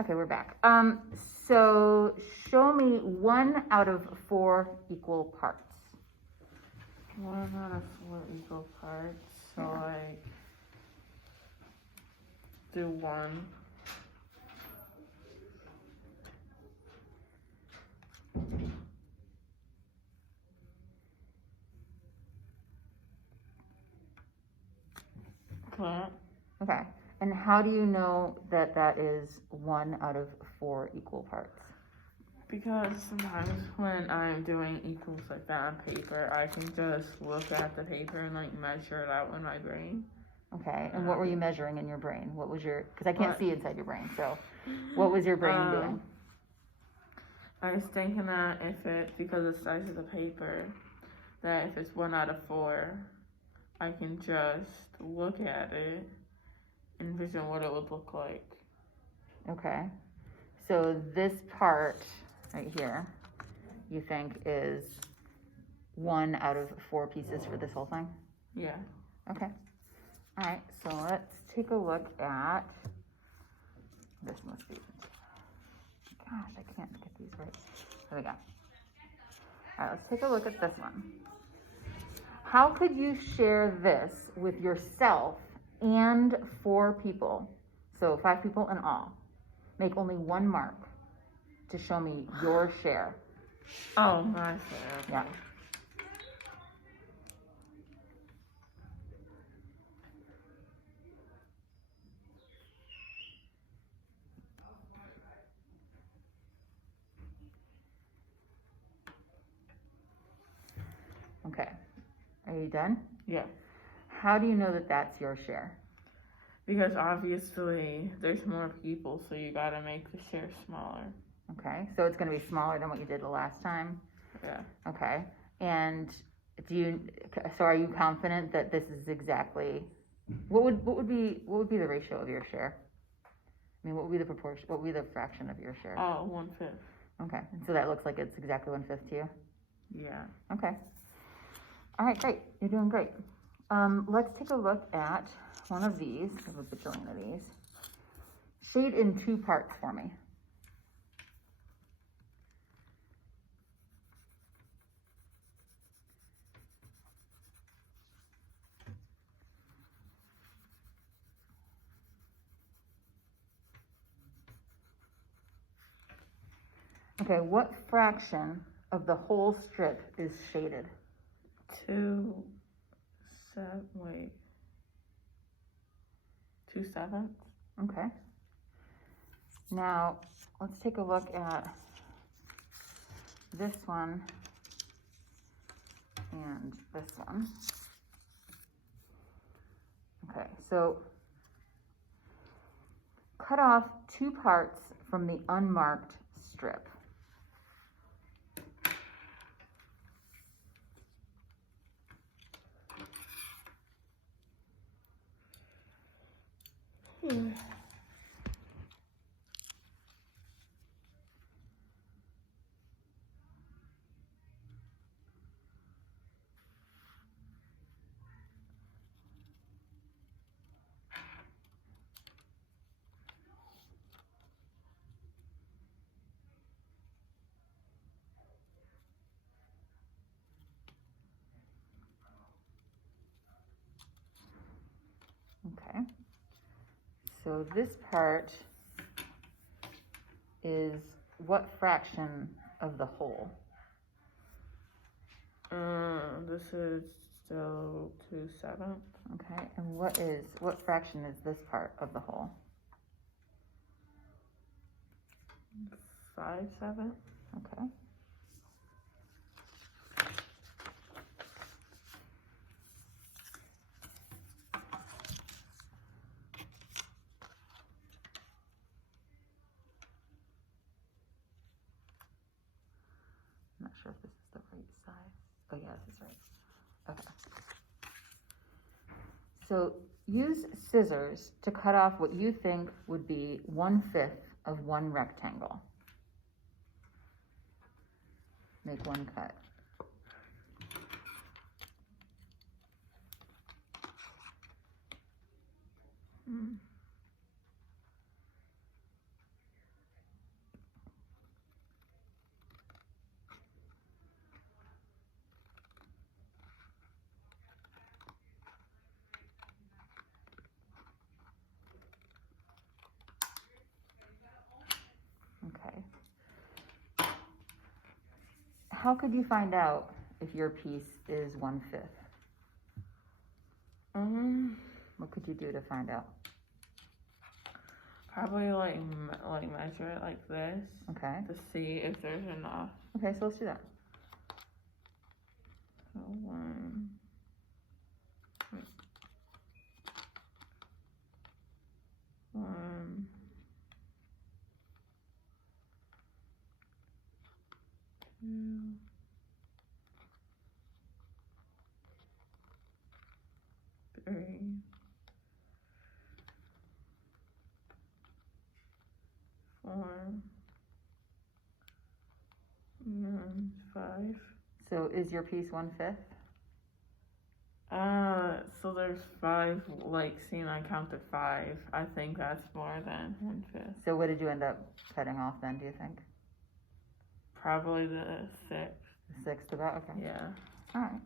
Okay, we're back. So show me 1 out of 4 equal parts. 1 out of 4 equal parts. So like do 1. Okay. And how do you know that that is 1 out of 4 equal parts? Because sometimes when I'm doing equals like that on paper, I can just look at the paper and like measure it out in my brain. Okay. And what were you measuring in your brain? What was your, because I can't see inside your brain, so what was your brain doing? I was thinking that if it, because of the size of the paper, that if it's 1 out of 4, I can just look at it and envision what it would look like. Okay. So this part right here, you think is 1 out of 4 pieces for this whole thing? Yeah. Okay. All right, so let's take a look at, this must be, gosh, I can't get these right. There we go. All right, let's take a look at this one. How could you share this with yourself and 4 people, so 5 people in all? Make only 1 mark to show me your share. Oh, my share. Yeah. Okay. Are you done? Yeah. How do you know that that's your share? Because obviously there's more people, so you gotta make the share smaller. Okay, so it's gonna be smaller than what you did the last time? Yeah. Okay, and so are you confident that this is exactly, what would be the ratio of your share? I mean, what would be the proportion, what would be the fraction of your share? Oh, 1/5. Okay, and so that looks like it's exactly 1/5 to you? Yeah. Okay. All right, great, you're doing great. Let's take a look at one of these, I have a bajillion of these. Shade in 2 parts for me. Okay, what fraction of the whole strip is shaded? 2/7. Okay. Now, let's take a look at this one and this one. Okay, so cut off 2 parts from the unmarked strip. Okay, so this part is what fraction of the whole? This is still 2/7. Okay, and what fraction is this part of the whole? 5/7. Okay. I'm not sure if this is the right size. Oh yeah, this is right. Okay. So use scissors to cut off what you think would be 1/5 of 1 rectangle. Make 1 cut. how could you find out if your piece is 1/5? What could you do to find out? Probably like measure it like this. Okay. To see if there's enough. Okay, so let's do that. So 1. 1. 2. 3. 4. And 5. So is your piece 1/5? So there's 5, like, seeing I counted 5. I think that's more than 1/5. So what did you end up cutting off then, do you think? Probably the 6th. The 6th about? Okay. Yeah. All right.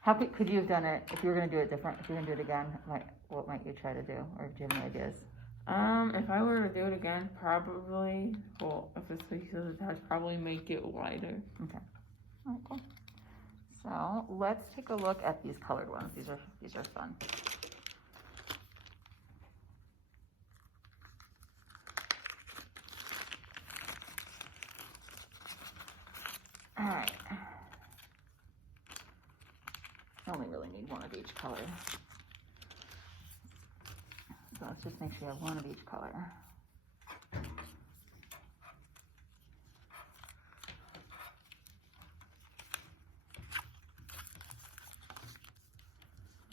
How could you have done it, if you were going to do it different, if you're going to do it again, what might you try to do? Or do you have any ideas? If I were to do it again, probably, well, if this piece is attached, probably make it wider. Okay. All right, cool. So let's take a look at these colored ones. These are fun. All right. I only really need one of each color. So let's just make sure you have one of each color.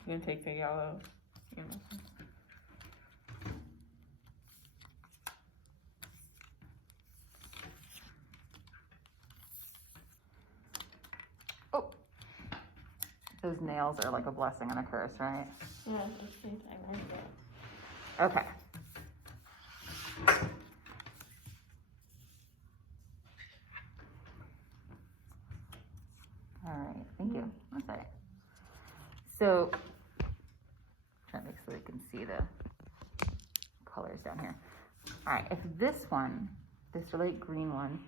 You can take the yellow. You know. Oh, those nails are like a blessing and a curse, right? Yeah, at the same time, right there. Okay. All right, thank you. One second. So, trying to make so we can see the colors down here. All right, if this one, this light green one,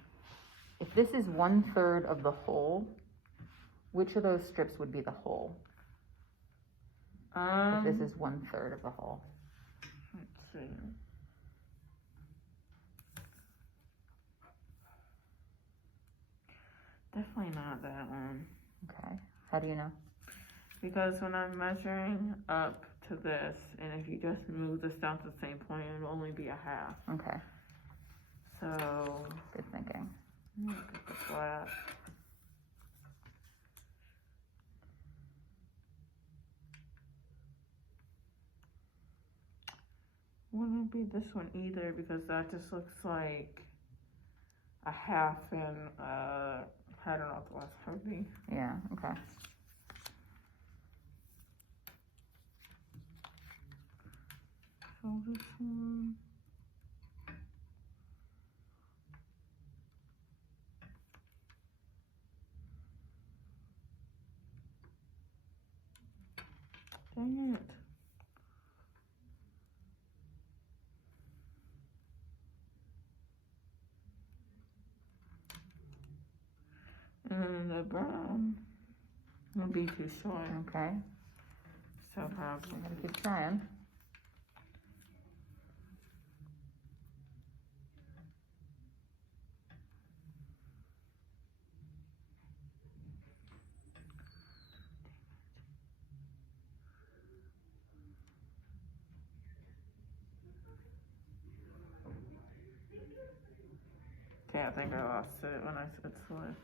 if this is 1/3 of the whole, which of those strips would be the whole? If this is 1/3 of the whole. Let's see. Definitely not that one. Okay. How do you know? Because when I'm measuring up to this, and if you just move this down to the same point, it'll only be a half. Okay. So, Good thinking. look at the flat. Wouldn't be this one either, because that just looks like a half and I don't know what the last one would be. Yeah, okay. So this one. Dang it. And the brown will be too short. Okay. So probably. I gotta keep trying. Okay, I think I lost it when I said split.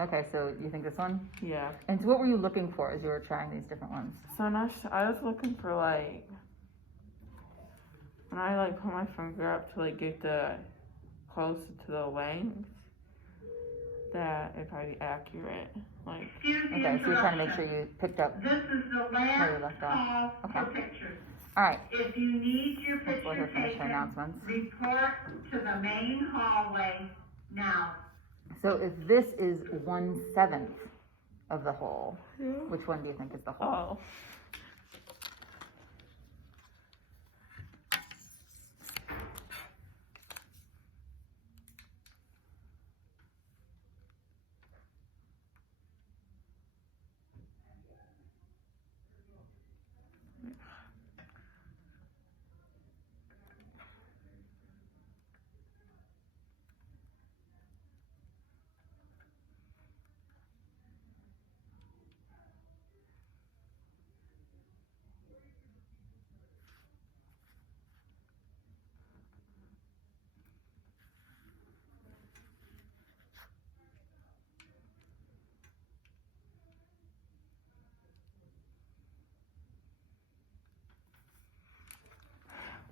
Okay, so you think this one? Yeah. And so what were you looking for as you were trying these different ones? So I was looking for like, when I like put my finger up to like get the closer to the length, that it'd probably be accurate. Like, Okay, so you're trying to make sure you picked up This is the where you last left off. call Okay. for pictures. All right, If you need your let's let her picture finish her taken, announcements. report to the main hallway now. So if this is 1/7 of the whole, yeah. which one do you think is the whole? Oh.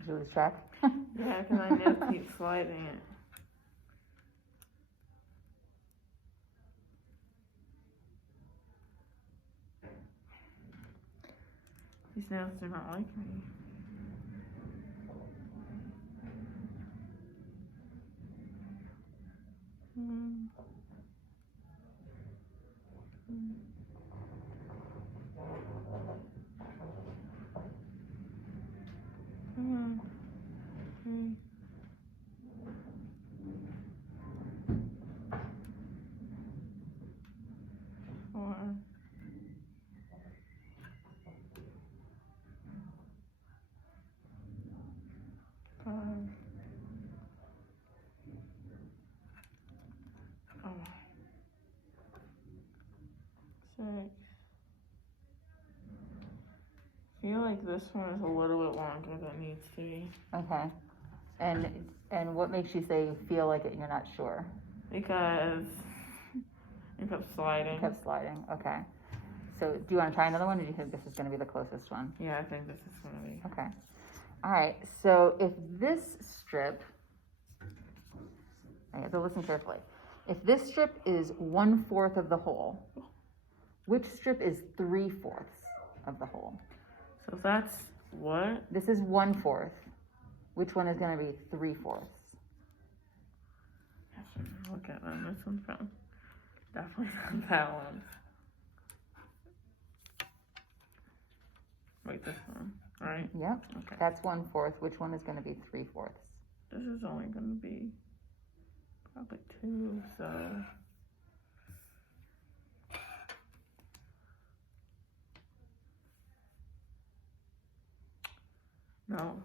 Did you lose track? Yeah, because I just keep sliding it. These nails do not like me. Mm. Mm. Come on. Okay. 4. 5. Oh. 6. I feel like this one is a little bit longer than it needs to be. Okay. And what makes you say you feel like it and you're not sure? Because it kept sliding. It kept sliding. Okay. So do you want to try another one, or do you think this is going to be the closest one? Yeah, I think this is going to be. Okay. All right. So if this strip, I have to listen carefully. If this strip is 1/4 of the hole, which strip is 3/4 of the hole? So that's what? This is 1/4. Which one is going to be 3/4? Look at them. This one's definitely not that one. Wait, this one, right? Yep. Okay. That's 1/4. Which one is going to be 3/4? This is only going to be probably 2, so. No.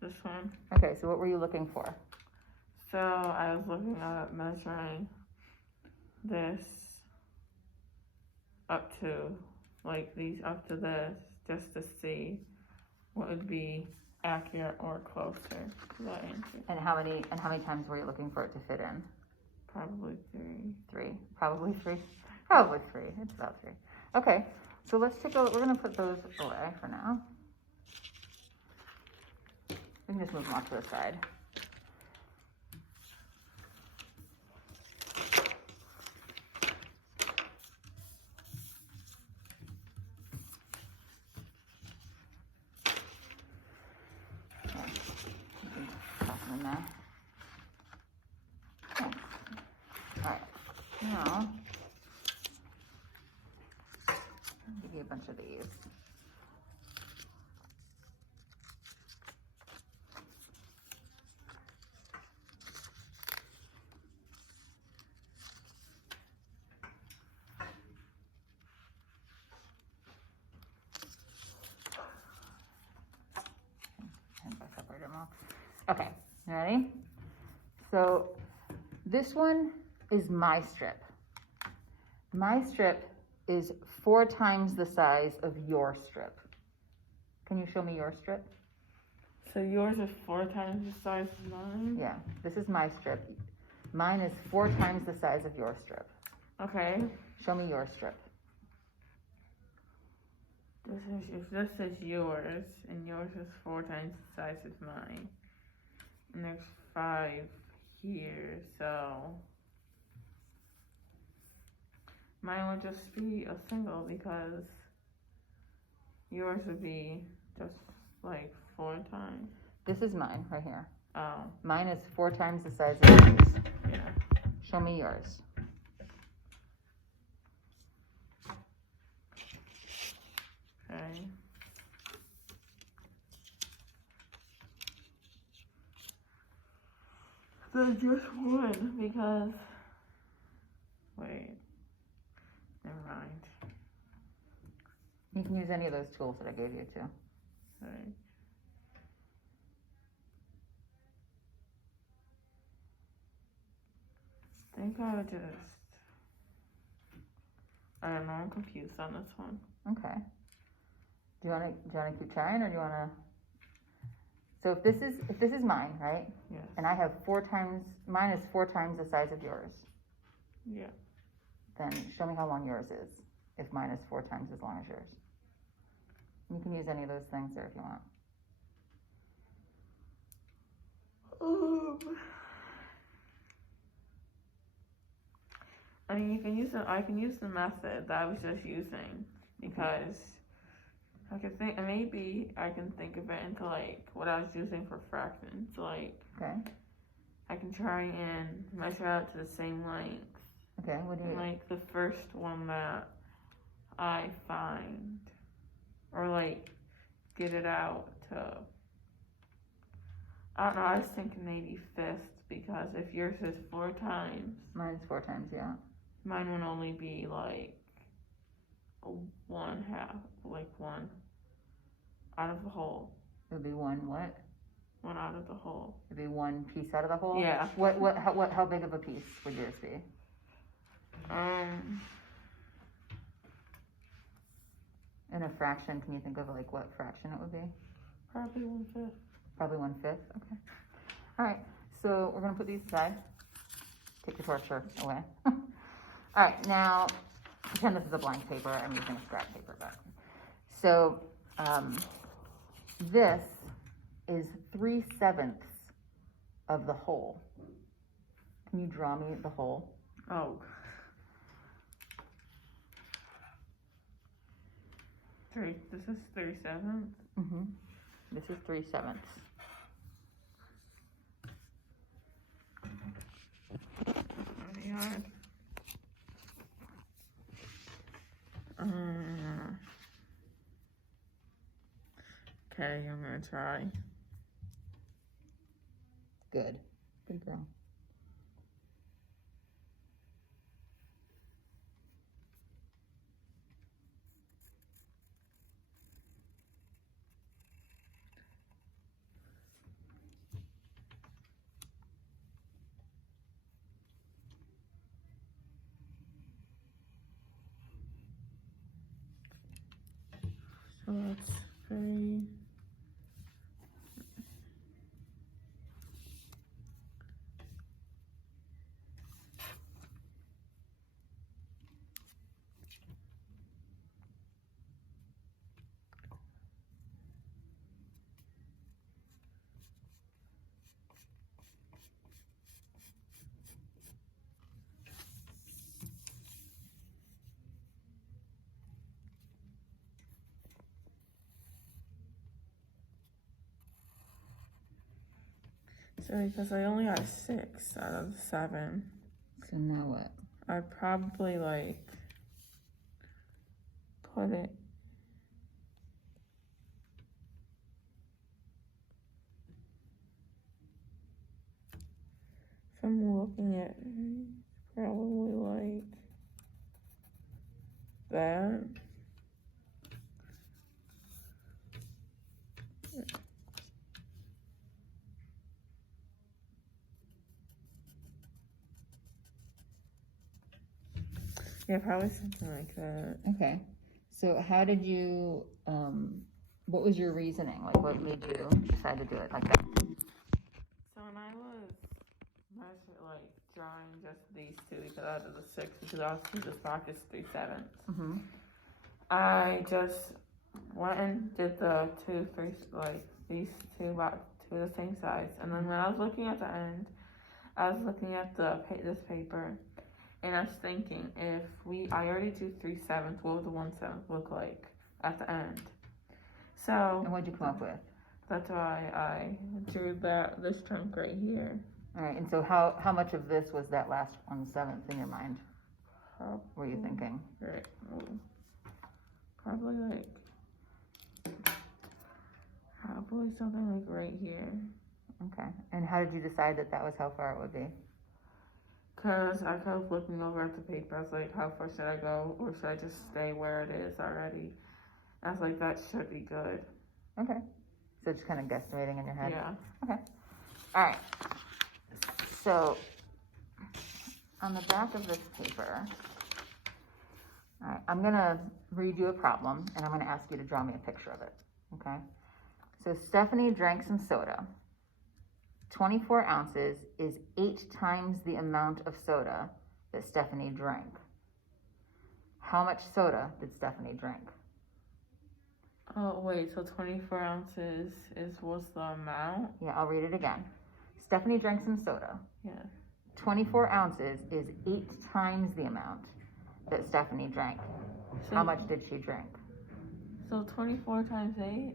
This one. Okay, so what were you looking for? So I was looking at measuring this up to, like these up to this, just to see what would be accurate or closer to that answer. And how many times were you looking for it to fit in? Probably 3. 3. Probably 3. Probably 3. It's about 3. Okay, so let's take a look. We're gonna put those away for now. We can just move them off to the side. Okay, you can toss them in there. Okay. All right, now I'll give you a bunch of these. And if I separate them all. Okay, you ready? So this one is my strip. My strip is 4 times the size of your strip. Can you show me your strip? So yours is 4 times the size of mine? Yeah, this is my strip. Mine is 4 times the size of your strip. Okay. Show me your strip. If this is yours, and yours is 4 times the size of mine, and there's 5 here, so mine would just be a single because yours would be just like 4 times. This is mine right here. Oh, Mine is 4 times the size of yours. yeah. Show me yours. Okay. There's just one because, wait, never mind. You can use any of those tools that I gave you too. Sorry. I think I would just, I don't know, I'm confused on this one. Okay. Do you wanna keep trying, or do you wanna So if this is mine, right? Yes. And I have mine is 4 times the size of yours. Yeah. Then show me how long yours is, if mine is 4 times as long as yours. You can use any of those things there if you want. I mean, I can use the method that I was just using because I could think, maybe I can think of it into like what I was using for fractions. Like, Okay. I can try and measure out to the same length. Okay, what do you... Like the first one that I find, or like get it out to, I don't know, I was thinking maybe fifth, because if yours is 4 times, Mine's 4 times, yeah. mine would only be like 1/2, like 1 out of the whole. It would be 1 what? 1 out of the whole. It'd be 1 piece out of the whole? Yeah. How big of a piece would yours be? In a fraction, can you think of like what fraction it would be? Probably 1/5. Probably 1/5, okay. All right, so we're gonna put these aside. Take your torture away. All right, now, pretend this is a blank paper. I'm using a scrap paper, but. So, this is 3/7 of the whole. Can you draw me the whole? Oh. This is 3/7. Mm-hmm. This is 3/7. Pretty hard. Okay, I'm gonna try. Good. Good girl. So that's 3. So because I only got 6 out of 7. So now what? I'd probably like put it if I'm looking at probably like that. Yeah, probably something like that. Okay. So how did you, what was your reasoning? Like, what made you decide to do it like that? So when I was drawing just these 2 because out of the 6, because obviously this block is 3/7. Mm-hmm. I just went and did the 2, 3, like these 2 about 2 the same size, and then when I was looking at the end, I was looking at this paper, and I was thinking, if I already do 3/7, what would the 1/7 look like at the end? So. And what'd you come up with? That's why I drew this chunk right here. All right, and so how much of this was that last 1/7 in your mind? Were you thinking? Right. Probably something like right here. Okay. And how did you decide that was how far it would be? Because I kept looking over at the paper. I was like, how far should I go? Or should I just stay where it is already? I was like, that should be good. Okay. So just kind of guesstimating in your head? Yeah. Okay. All right. So on the back of this paper, all right, I'm going to read you a problem, and I'm going to ask you to draw me a picture of it. Okay? So Stephanie drank some soda. 24 ounces is 8 times the amount of soda that Stephanie drank. How much soda did Stephanie drink? Oh, wait, so 24 ounces is what's the amount? Yeah, I'll read it again. Stephanie drank some soda. Yeah. 24 ounces is 8 times the amount that Stephanie drank. So, How much did she drink? So 24 times 8?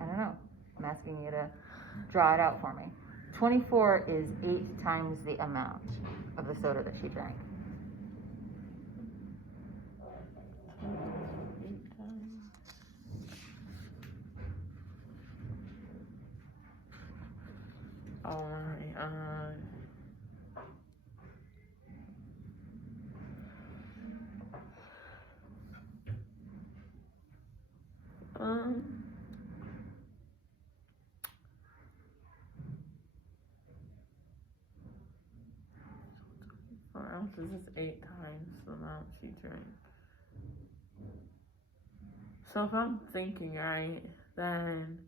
I don't know. I'm asking you to draw it out for me. 24 is 8 times the amount of the soda that she drank. 8 times. Oh my, um, 4 ounces is 8 times the amount she drank. So if I'm thinking right, then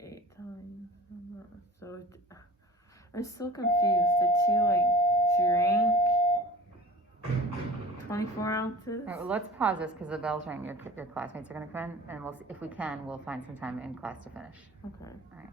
8 times the amount. So I'm still confused. Did she drink 24 ounces? All right, well, let's pause this because the bell's ringing. Your classmates are going to come in, and we'll see, if we can, we'll find some time in class to finish. Okay. All right.